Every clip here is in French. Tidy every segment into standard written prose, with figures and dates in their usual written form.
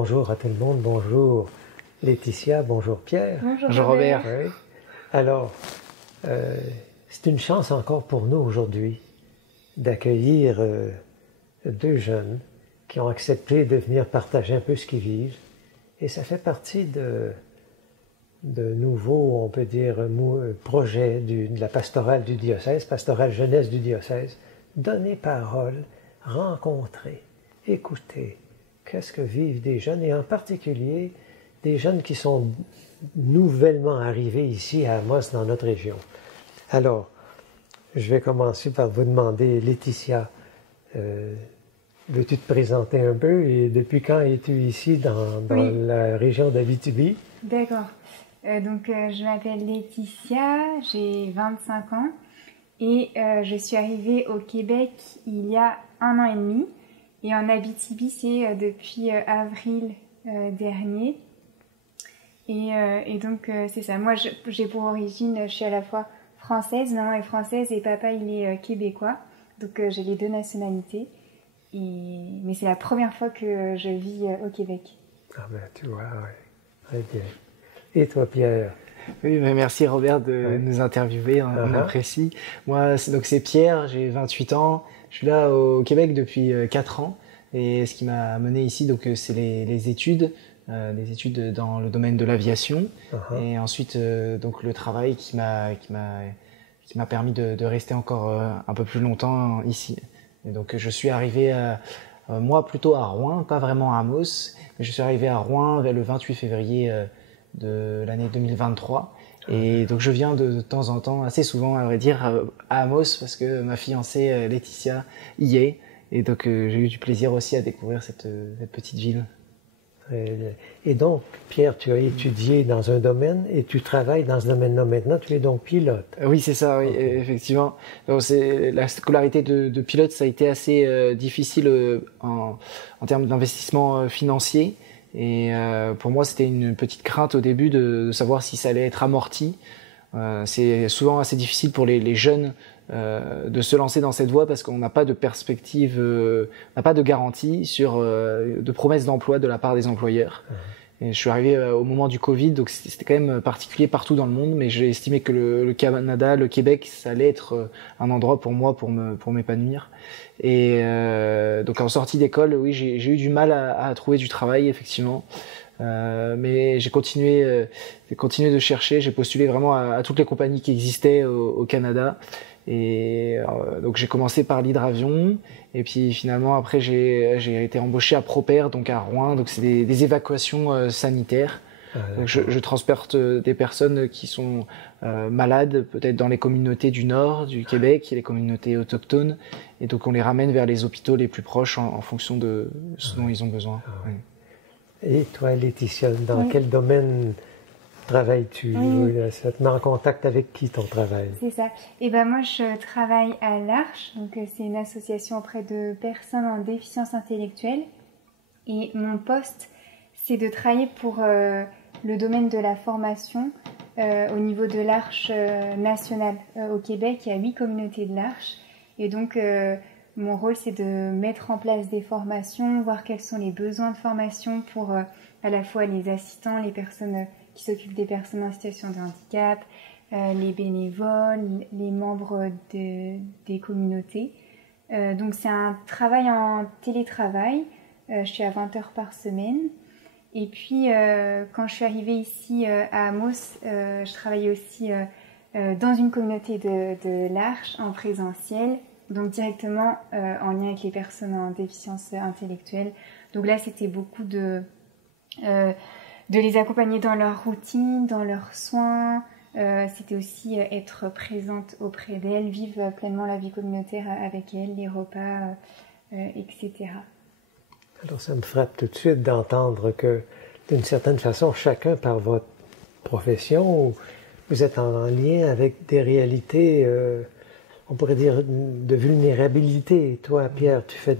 bonjour à tout le monde. Bonjour Laetitia, bonjour Pierre. Bonjour Robert. Oui. Alors, c'est une chance encore pour nous aujourd'hui d'accueillir deux jeunes qui ont accepté de venir partager un peu ce qu'ils vivent. Et ça fait partie de nouveaux, on peut dire, projets de la pastorale du diocèse, pastorale jeunesse du diocèse. Donner parole, rencontrer, écouter. Qu'est-ce que vivent des jeunes, et en particulier des jeunes qui sont nouvellement arrivés ici à Amos, dans notre région. Alors, je vais commencer par vous demander, Laetitia, veux-tu te présenter un peu et depuis quand es-tu ici dans la région d'Abitibi? D'accord. Je m'appelle Laetitia, j'ai 25 ans et je suis arrivée au Québec il y a 1 an et demi. Et en Abitibi, c'est depuis avril dernier. Et donc, c'est ça. Moi, j'ai pour origine, je suis à la fois française, maman est française et papa, il est québécois. Donc, j'ai les deux nationalités. Mais c'est la première fois que je vis au Québec. Ah ben, tu vois, oui. Très bien. Et toi, Pierre? Oui, mais merci Robert de nous interviewer, on apprécie. Moi, c'est Pierre, j'ai 28 ans. Je suis là au Québec depuis 4 ans. Et ce qui m'a amené ici, c'est les études dans le domaine de l'aviation. Et ensuite, le travail qui m'a permis de rester encore un peu plus longtemps ici. Et donc, je suis arrivé, moi, plutôt à Rouen, pas vraiment à Amos, mais je suis arrivé à Rouen vers le 28 février de l'année 2023. Et donc, je viens de temps en temps, assez souvent, à vrai dire, à Amos, parce que ma fiancée, Laetitia, y est. Et donc, j'ai eu du plaisir aussi à découvrir cette petite ville. Et donc, Pierre, tu as étudié dans un domaine et tu travailles dans ce domaine-là maintenant. Tu es donc pilote. Oui, c'est ça, oui, effectivement. Donc, la scolarité de pilote, ça a été assez difficile en termes d'investissement financier. Et pour moi, c'était une petite crainte au début de savoir si ça allait être amorti. C'est souvent assez difficile pour les jeunes de se lancer dans cette voie parce qu'on n'a pas de perspective, on n'a pas de garantie de promesses d'emploi de la part des employeurs. Et je suis arrivé au moment du Covid, donc c'était quand même particulier partout dans le monde, mais j'ai estimé que le Canada, le Québec, ça allait être un endroit pour moi pour m'épanouir. Et donc en sortie d'école, oui, j'ai eu du mal à trouver du travail, effectivement. Mais j'ai continué de chercher, j'ai postulé vraiment à toutes les compagnies qui existaient au Canada. Et donc j'ai commencé par l'hydravion et puis finalement après j'ai été embauché à Proper, donc à Rouen, donc c'est des évacuations sanitaires. Donc je transporte des personnes qui sont malades, peut-être dans les communautés du nord du Québec et les communautés autochtones, et donc on les ramène vers les hôpitaux les plus proches en fonction de ce dont ils ont besoin. Et toi, Laetitia, dans quel domaine travailles-tu? Ça te met en contact avec qui, ton travail? C'est ça. Et ben moi, je travaille à l'Arche. Donc, c'est une association auprès de personnes en déficience intellectuelle. Et mon poste, c'est de travailler pour le domaine de la formation au niveau de l'Arche nationale. Au Québec, il y a 8 communautés de l'Arche. Et donc, mon rôle, c'est de mettre en place des formations, voir quels sont les besoins de formation pour à la fois les assistants, les personnes qui s'occupent des personnes en situation de handicap, les bénévoles, les membres des communautés. Donc c'est un travail en télétravail, je suis à 20 heures par semaine. Et puis quand je suis arrivée ici à Amos, je travaillais aussi dans une communauté de l'Arche en présentiel, donc directement en lien avec les personnes en déficience intellectuelle. Donc là c'était beaucoup de les accompagner dans leur routine, dans leurs soins. C'était aussi être présente auprès d'elles, vivre pleinement la vie communautaire avec elles, les repas, etc. Alors ça me frappe tout de suite d'entendre que, d'une certaine façon, chacun par votre profession, vous êtes en lien avec des réalités, on pourrait dire, de vulnérabilité. Toi, Pierre, tu fais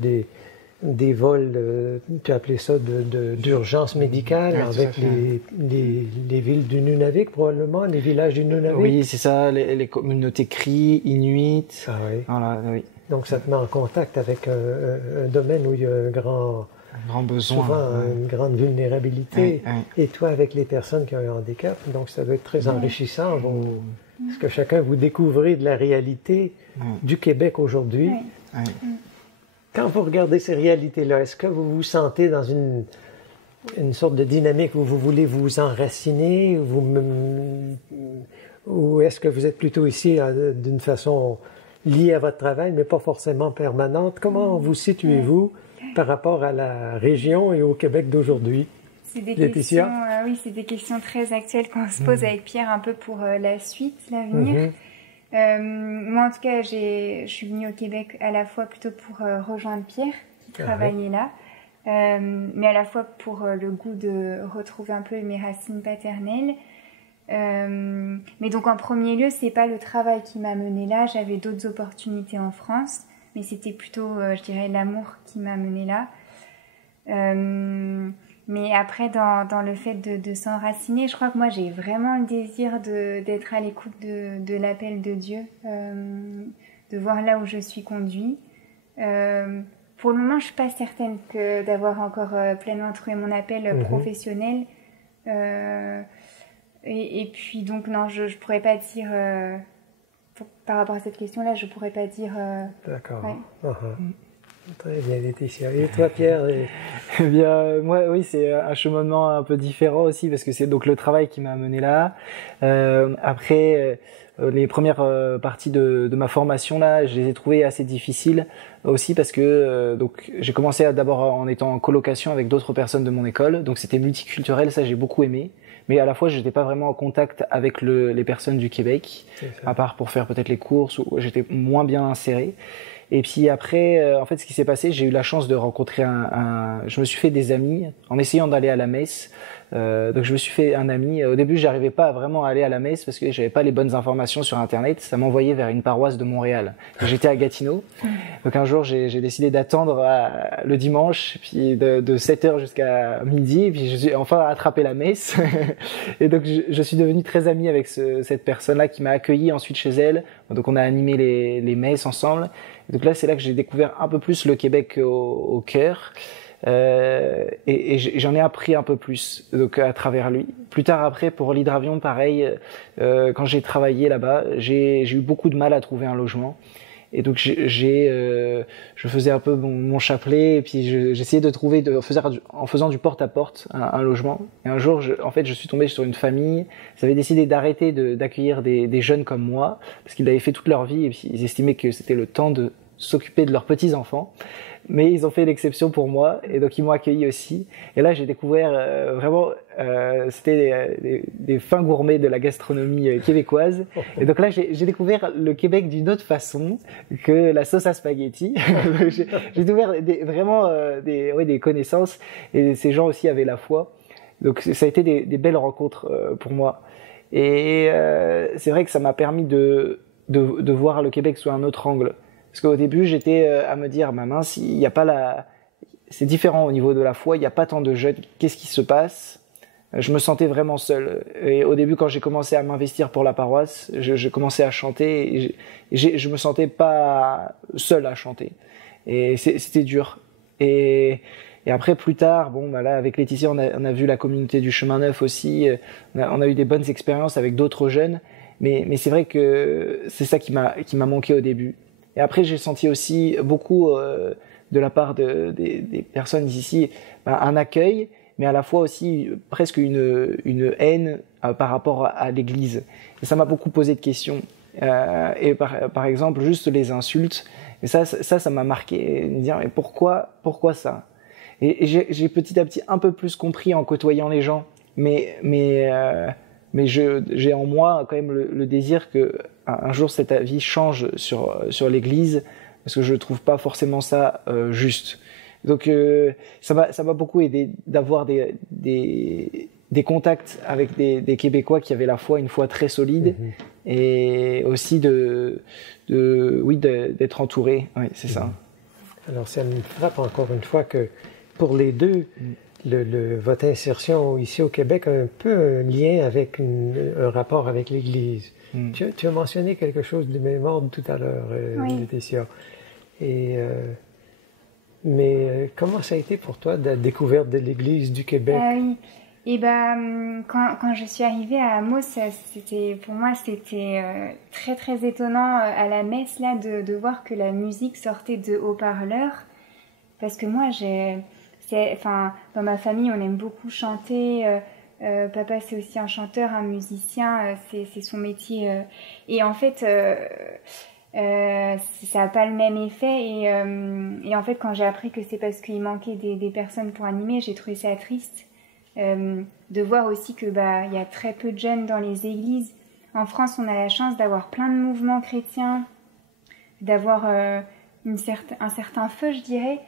des vols, tu as appelé ça d'urgence médicale, avec les villes du Nunavik, probablement, les villages du Nunavik. Oui, c'est ça, les communautés Cris, Inuits. Ah oui. Voilà, oui. Donc ça te met en contact avec un domaine où il y a un grand grand besoin. Souvent une grande vulnérabilité. Et toi, avec les personnes qui ont un handicap, donc ça doit être très enrichissant. Parce que chacun, vous découvrez de la réalité du Québec aujourd'hui. Quand vous regardez ces réalités-là, est-ce que vous vous sentez dans une sorte de dynamique où vous voulez vous enraciner, ou est-ce que vous êtes plutôt ici d'une façon liée à votre travail, mais pas forcément permanente? Comment vous situez-vous par rapport à la région et au Québec d'aujourd'hui? C'est des questions, oui, c'est des questions très actuelles qu'on se pose avec Pierre un peu pour la suite, l'avenir. Moi, en tout cas, je suis venue au Québec à la fois plutôt pour rejoindre Pierre, qui travaillait là, mais à la fois pour le goût de retrouver un peu mes racines paternelles. Mais donc, en premier lieu, c'est pas le travail qui m'a menée là. J'avais d'autres opportunités en France, mais c'était plutôt, je dirais, l'amour qui m'a menée là. Mais après, dans le fait de s'enraciner, je crois que moi, j'ai vraiment le désir d'être à l'écoute de l'appel de Dieu, de voir là où je suis conduit. Pour le moment, je suis pas certaine d'avoir encore pleinement trouvé mon appel professionnel. Et puis, donc, non, je pourrais pas dire... par rapport à cette question-là, je pourrais pas dire... D'accord. Ouais. Très bien, Laetitia. Et toi, Pierre? Eh bien, moi, oui, c'est un cheminement un peu différent aussi, parce que c'est donc le travail qui m'a amené là. Après, les premières parties de ma formation là, je les ai trouvées assez difficiles aussi, parce que donc j'ai commencé d'abord en étant en colocation avec d'autres personnes de mon école, donc c'était multiculturel, ça j'ai beaucoup aimé. Mais à la fois, je n'étais pas vraiment en contact avec les personnes du Québec, à part pour faire peut-être les courses, où j'étais moins bien inséré. Et puis après, en fait, ce qui s'est passé, j'ai eu la chance de rencontrer je me suis fait des amis en essayant d'aller à la messe. Donc je me suis fait un ami. Au début, j'arrivais pas à vraiment aller à la messe parce que j'avais pas les bonnes informations sur Internet. Ça m'envoyait vers une paroisse de Montréal. J'étais à Gatineau. Donc un jour, j'ai décidé d'attendre le dimanche, puis de 7h jusqu'à midi. Et puis je suis enfin attrapé la messe. Et donc je suis devenu très ami avec cette personne-là qui m'a accueilli ensuite chez elle. Donc on a animé les messes ensemble. Et donc là, c'est là que j'ai découvert un peu plus le Québec au cœur. Et j'en ai appris un peu plus donc à travers lui. Plus tard après pour l'hydravion, pareil, quand j'ai travaillé là-bas, j'ai eu beaucoup de mal à trouver un logement. Et donc je faisais un peu mon chapelet et puis j'essayais de trouver en faisant du porte-à-porte un logement. Et un jour, je suis tombé sur une famille. Ils avaient décidé d'arrêter d'accueillir des jeunes comme moi parce qu'ils l'avaient fait toute leur vie et puis ils estimaient que c'était le temps de s'occuper de leurs petits-enfants. Mais ils ont fait l'exception pour moi et donc ils m'ont accueilli aussi. Et là, j'ai découvert vraiment, c'était des fins gourmets de la gastronomie québécoise. Et donc là, j'ai découvert le Québec d'une autre façon que la sauce à spaghetti. J'ai découvert des connaissances et ces gens aussi avaient la foi. Donc ça a été des belles rencontres pour moi. Et c'est vrai que ça m'a permis de voir le Québec sous un autre angle. Parce qu'au début, j'étais à me dire, mince, il n'y a pas c'est différent au niveau de la foi, il n'y a pas tant de jeunes, qu'est-ce qui se passe? Je me sentais vraiment seul. Et au début, quand j'ai commencé à m'investir pour la paroisse, je commençais à chanter et je me sentais pas seul à chanter. Et c'était dur. Et après, plus tard, là, avec Laetitia, on a vu la communauté du Chemin Neuf aussi. On a eu des bonnes expériences avec d'autres jeunes. Mais c'est vrai que c'est ça qui m'a manqué au début. Et après, j'ai senti aussi beaucoup de la part des personnes ici un accueil, mais à la fois aussi presque une haine par rapport à l'Église. Et ça m'a beaucoup posé de questions. Et par exemple, juste les insultes. Et ça m'a marqué. Me dire, mais pourquoi ça? Et j'ai petit à petit un peu plus compris en côtoyant les gens. Mais j'ai en moi quand même le désir que un jour cet avis change sur l'Église, parce que je trouve pas forcément ça juste. Donc ça m'a beaucoup aidé d'avoir des contacts avec des Québécois qui avaient la foi, une foi très solide, et aussi d'être entouré. Oui, c'est ça. Alors ça me frappe encore une fois que pour les deux, votre insertion ici au Québec a un peu un lien avec un rapport avec l'Église. Tu as mentionné quelque chose du même ordre tout à l'heure, Laetitia. Et Mais comment ça a été pour toi, la découverte de l'Église du Québec? Oui. Et quand je suis arrivée à Amos, pour moi, c'était très très étonnant à la messe là de voir que la musique sortait de haut-parleurs. Parce que moi, dans ma famille, on aime beaucoup chanter. Papa, c'est aussi un chanteur, un musicien, c'est son métier. Et en fait, ça n'a pas le même effet. Et en fait, quand j'ai appris que c'est parce qu'il manquait des personnes pour animer, j'ai trouvé ça triste. De voir aussi que il y a très peu de jeunes dans les églises. En France, on a la chance d'avoir plein de mouvements chrétiens, d'avoir un certain feu, je dirais,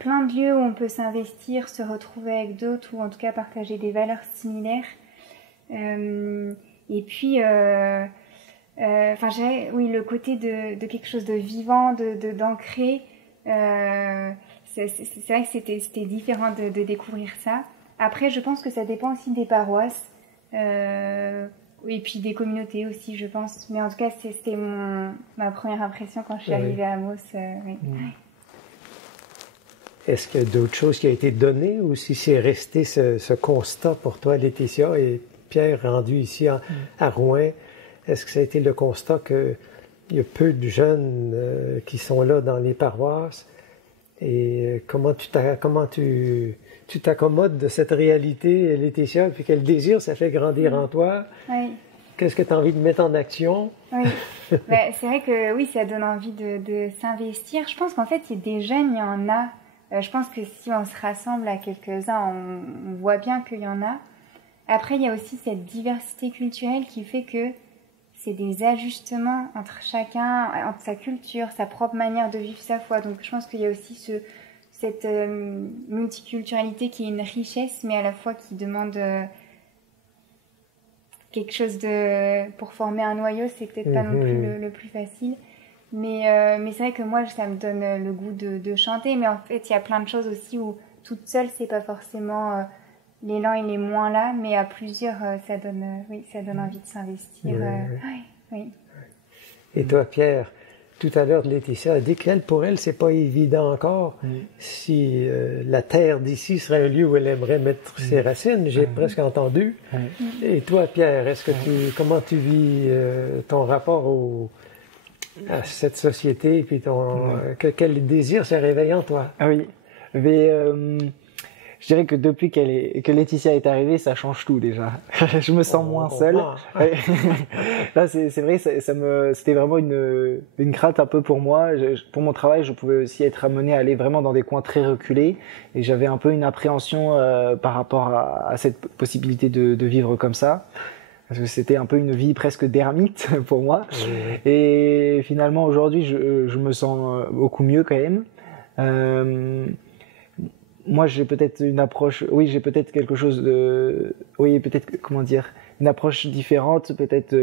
plein de lieux où on peut s'investir, se retrouver avec d'autres ou en tout cas partager des valeurs similaires. Et puis, oui, le côté de quelque chose de vivant, d'ancré. C'est vrai que c'était différent de découvrir ça. Après, je pense que ça dépend aussi des paroisses et puis des communautés aussi, je pense. Mais en tout cas, c'était ma première impression quand je suis arrivée à Amos. Oui. Est-ce qu'il y a d'autres choses qui ont été données ou si c'est resté ce constat pour toi, Laetitia et Pierre, rendu ici à Rouen? Est-ce que ça a été le constat qu'il y a peu de jeunes qui sont là dans les paroisses? Et comment tu t'accommodes de cette réalité, Laetitia, puis quel désir ça fait grandir en toi? Oui. Qu'est-ce que tu as envie de mettre en action? Oui, c'est vrai que oui, ça donne envie de s'investir. Je pense qu'en fait, il y a des jeunes, il y en a. Je pense que si on se rassemble à quelques-uns, on voit bien qu'il y en a. Après, il y a aussi cette diversité culturelle qui fait que c'est des ajustements entre chacun, entre sa culture, sa propre manière de vivre sa foi. Donc je pense qu'il y a aussi cette multiculturalité qui est une richesse, mais à la fois qui demande quelque chose pour former un noyau, c'est peut-être pas non plus le plus facile. Mais c'est vrai que moi, ça me donne le goût de chanter. Mais en fait, il y a plein de choses aussi où toute seule, c'est pas forcément l'élan, il est moins là, mais à plusieurs, ça donne envie de s'investir. Oui. Et toi, Pierre, tout à l'heure, Laetitia a dit qu'elle, pour elle, c'est pas évident encore si la terre d'ici serait un lieu où elle aimerait mettre ses racines. J'ai presque entendu. Et toi, Pierre, comment tu vis ton rapport à cette société et puis quel désir ça réveille en toi? Ah oui, mais je dirais que depuis que Laetitia est arrivée, ça change tout déjà. Je me sens moins seul. Là, c'est vrai, c'était vraiment une crainte un peu pour moi. Pour mon travail, je pouvais aussi être amené à aller vraiment dans des coins très reculés, et j'avais un peu une appréhension par rapport à cette possibilité de vivre comme ça. Parce que c'était un peu une vie presque d'ermite pour moi. Et finalement, aujourd'hui, je me sens beaucoup mieux quand même. Moi, j'ai peut-être une approche... Oui, j'ai peut-être quelque chose de... Oui, peut-être, comment dire, une approche différente, peut-être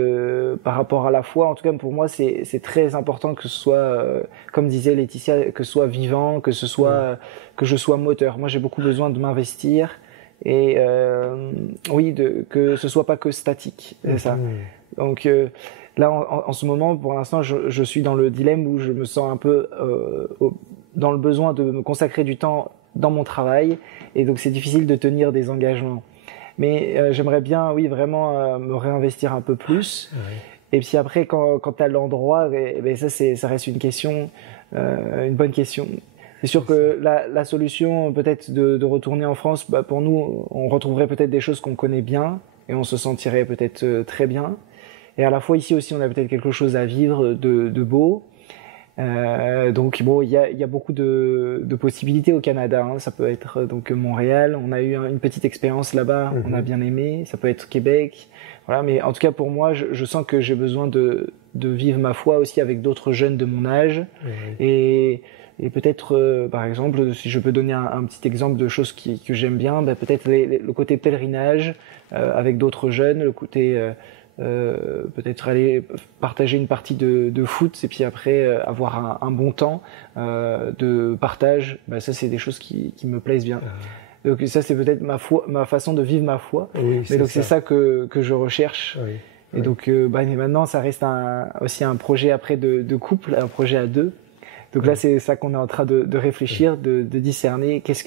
par rapport à la foi. En tout cas, pour moi, c'est très important que ce soit, comme disait Laetitia, que ce soit vivant, que je sois moteur. Moi, j'ai beaucoup besoin de m'investir. Et que ce soit pas que statique, c'est ça. Donc là, en ce moment, pour l'instant, je suis dans le dilemme où je me sens un peu dans le besoin de me consacrer du temps dans mon travail, et donc c'est difficile de tenir des engagements. Mais j'aimerais bien, oui, vraiment me réinvestir un peu plus. Et puis après, quant à l'endroit, ça reste une question, une bonne question. C'est sûr que la solution, peut-être de retourner en France, pour nous, on retrouverait peut-être des choses qu'on connaît bien et on se sentirait peut-être très bien. Et à la fois ici aussi, on a peut-être quelque chose à vivre de beau. Donc bon, il y a beaucoup de possibilités au Canada. Ça peut être donc Montréal. On a eu une petite expérience là-bas, on a bien aimé. Ça peut être Québec. Voilà, mais en tout cas pour moi, je sens que j'ai besoin de vivre ma foi aussi avec d'autres jeunes de mon âge. Et peut-être, par exemple, si je peux donner un petit exemple de choses que j'aime bien, peut-être le côté pèlerinage avec d'autres jeunes, le côté peut-être aller partager une partie de foot et puis après avoir un bon temps de partage. Ça, c'est des choses qui me plaisent bien. Donc ça, c'est peut-être ma façon de vivre ma foi. Mais donc c'est ça que je recherche. Et donc maintenant, ça reste aussi un projet après de couple, un projet à deux. Donc là, c'est ça qu'on est en train de réfléchir, de discerner qu'est-ce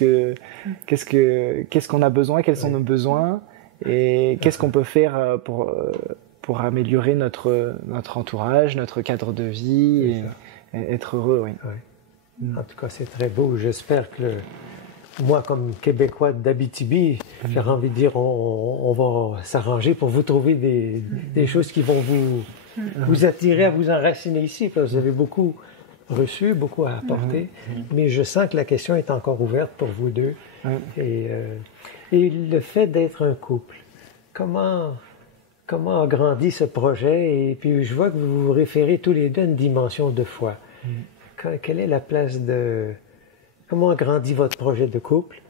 qu'on a besoin, quels sont nos besoins, et qu'est-ce qu'on peut faire pour améliorer notre entourage, notre cadre de vie, et être heureux. Oui. En tout cas, c'est très beau. J'espère que moi, comme Québécois d'Abitibi, j'aurais envie de dire, on va s'arranger pour vous trouver des choses qui vont vous attirer à vous enraciner ici. Parce que vous avez beaucoup reçu, beaucoup à apporter. Mais je sens que la question est encore ouverte pour vous deux. Et le fait d'être un couple, comment a grandi ce projet? Et puis, je vois que vous vous référez tous les deux à une dimension de foi. Quelle est la place comment a grandi votre projet de couple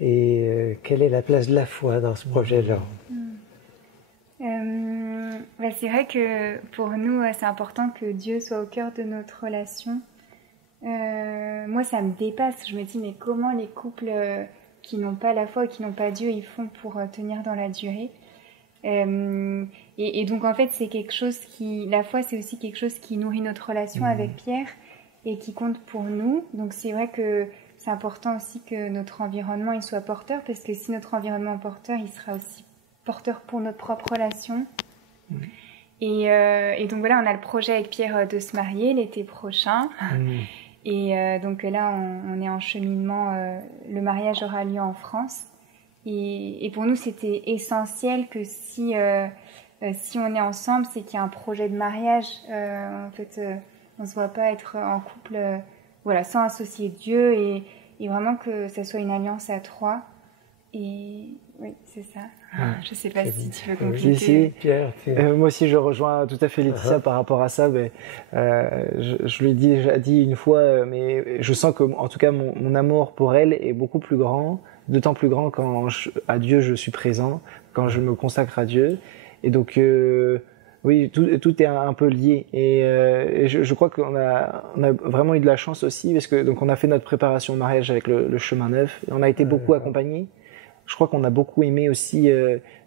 et quelle est la place de la foi dans ce projet-là? C'est vrai que pour nous, c'est important que Dieu soit au cœur de notre relation. Moi, ça me dépasse. Je me dis, mais comment les couples qui n'ont pas la foi, qui n'ont pas Dieu, ils font pour tenir dans la durée? Et donc, en fait, c'est quelque chose la foi, c'est aussi quelque chose qui nourrit notre relation avec Pierre et qui compte pour nous. Donc, c'est vrai que c'est important aussi que notre environnement il soit porteur, parce que si notre environnement est porteur, il sera aussi porteur pour notre propre relation. Et donc voilà, on a le projet avec Pierre de se marier l'été prochain. Et donc là, on est en cheminement. Le mariage aura lieu en France. Et pour nous, c'était essentiel que si on est ensemble, c'est qu'il y a un projet de mariage. En fait, on ne se voit pas être en couple sans associer Dieu et vraiment que ça soit une alliance à trois. Et oui, c'est ça. Je ne sais pas si tu veux compléter. Si, Pierre. Moi aussi, je rejoins tout à fait Laetitia par rapport à ça. Je lui ai déjà dit une fois, mais je sens que, en tout cas, mon amour pour elle est beaucoup plus grand, d'autant plus grand quand à Dieu je suis présent, quand je me consacre à Dieu. Et donc, oui, tout est un peu lié. Et je crois qu'on a vraiment eu de la chance aussi, parce que donc on a fait notre préparation au mariage avec le Chemin Neuf, et on a été beaucoup accompagnés. Je crois qu'on a beaucoup aimé aussi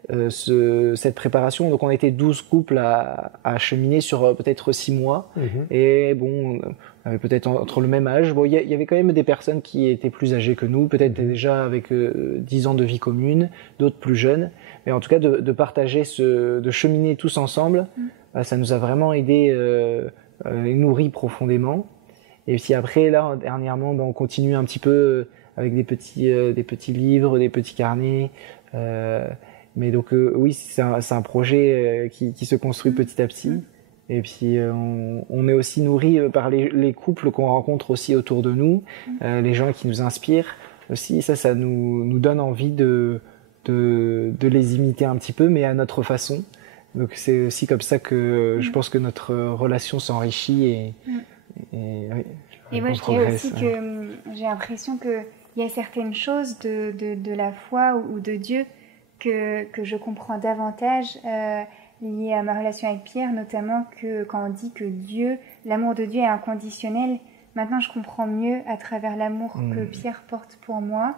cette préparation. Donc, on a été 12 couples à cheminer sur peut-être 6 mois. Et bon, on avait peut-être entre le même âge. Bon, il y avait quand même des personnes qui étaient plus âgées que nous, peut-être déjà avec 10 ans de vie commune, d'autres plus jeunes. Mais en tout cas, de partager de cheminer tous ensemble, ça nous a vraiment aidé et nourri profondément. Et puis après, là, dernièrement, on continue un petit peu avec des petits livres, des petits carnets. Mais donc oui, c'est un projet qui se construit petit à petit. Et puis on est aussi nourri par les couples qu'on rencontre aussi autour de nous, les gens qui nous inspirent aussi. Ça nous donne envie de les imiter un petit peu, mais à notre façon. Donc c'est aussi comme ça que je pense que notre relation s'enrichit et moi je dirais aussi que j'ai l'impression que il y a certaines choses de la foi ou de Dieu que je comprends davantage liées à ma relation avec Pierre, notamment que quand on dit que l'amour de Dieu est inconditionnel, maintenant je comprends mieux à travers l'amour que Pierre porte pour moi.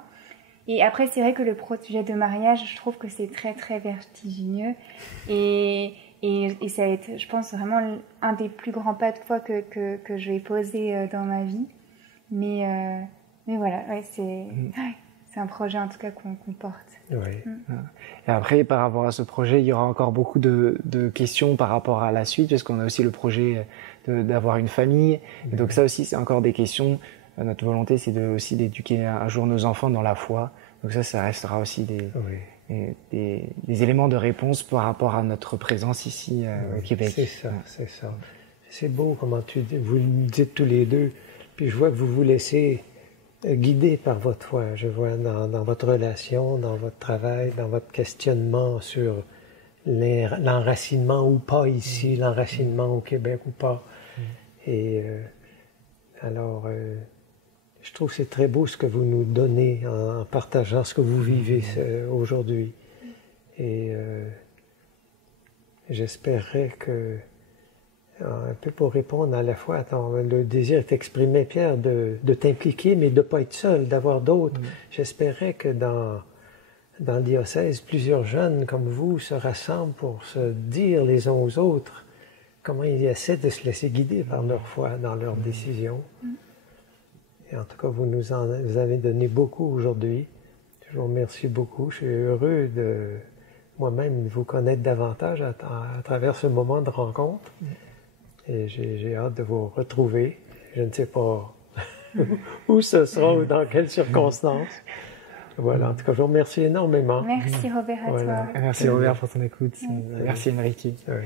Et après, c'est vrai que le projet de mariage, je trouve que c'est très très vertigineux et ça va être, je pense, vraiment un des plus grands pas de foi que je vais poser dans ma vie. Mais voilà, c'est un projet en tout cas qu'on porte. Et après, par rapport à ce projet, il y aura encore beaucoup de questions par rapport à la suite, parce qu'on a aussi le projet d'avoir une famille. Et donc ça aussi, c'est encore des questions. Notre volonté, c'est aussi d'éduquer un jour nos enfants dans la foi. Donc ça restera aussi des éléments de réponse par rapport à notre présence ici au Québec. C'est ça. C'est beau comment vous le dites tous les deux. Puis je vois que vous vous laissez guidé par votre foi. Je vois dans votre relation, dans votre travail, dans votre questionnement sur l'enracinement ou pas ici, l'enracinement au Québec ou pas. Et alors, je trouve que c'est très beau ce que vous nous donnez en partageant ce que vous vivez aujourd'hui. Et j'espérais que, un peu pour répondre à la fois, le désir est exprimé, Pierre, de t'impliquer, mais de ne pas être seul, d'avoir d'autres. J'espérais que dans le diocèse, plusieurs jeunes comme vous se rassemblent pour se dire les uns aux autres comment ils essaient de se laisser guider par leur foi dans leurs décisions. Et en tout cas, vous avez donné beaucoup aujourd'hui. Je vous remercie beaucoup. Je suis heureux de moi-même vous connaître davantage à travers ce moment de rencontre. Et j'ai hâte de vous retrouver. Je ne sais pas où ce sera ou dans quelles circonstances. Voilà, en tout cas, je vous remercie énormément. Merci Robert à toi. Merci Robert pour ton écoute. Merci Enrique. Ouais.